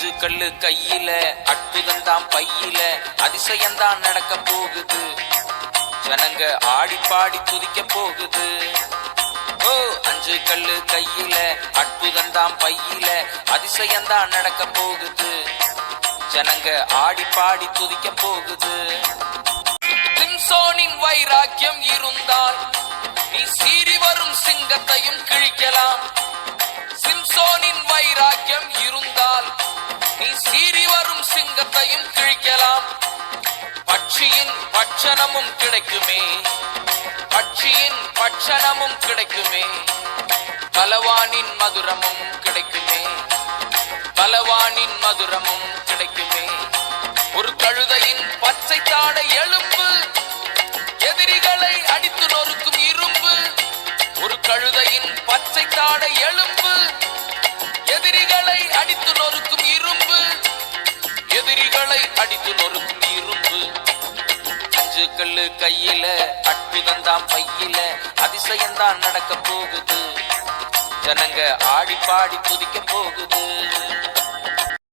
அஞ்சு கல்லு கையில அற்புதம்தான் பையில அதிசயம்தான் நடக்க போகுது. ஜனங்க ஆடி பாடி துதிக்க போகுது. ஓ அஞ்சு கல்லு கையில அற்புதம்தான் பையில அதிசயம்தான் நடக்க போகுது. ஜனங்க ஆடி பாடி துதிக்க போகுது. சிம்சோனின் வைராக்கியம் இருந்தால் நீ சீறி வரும் சிங்கத்தையும் கிழிக்கலாம். சிம்சோனின் வைராக்கியம் இருந்தால் நீ சீறி வரும் சிங்கத்தையும் கிழிக்கலாம். பட்சியின் பட்சணமும் கிடைக்குமே, பட்சியின் பட்சணமும் கிடைக்குமே, பலவானின் மதுரமும் கிடைக்குமே, பலவானின் மதுரமும் கிடைக்குமே. ஒரு கழுதையின் பச்சை தாடை எலும்பு எதிரிகளை அடித்து நொறுக்கும் இரும்பு. ஒரு கழுதையின் பச்சை தாடை எலும்பு எதிரிகளை அடித்து நொறுக்கும் இரும்பு, எதிரிகளை அடித்து நொறுக்கும் இரும்பு. அஞ்சு கல்லு கையில அற்புதம்தான் பையில அதிசயம்தான் நடக்க போகுது. ஜனங்க ஆடி பாடி துதிக்க போகுது.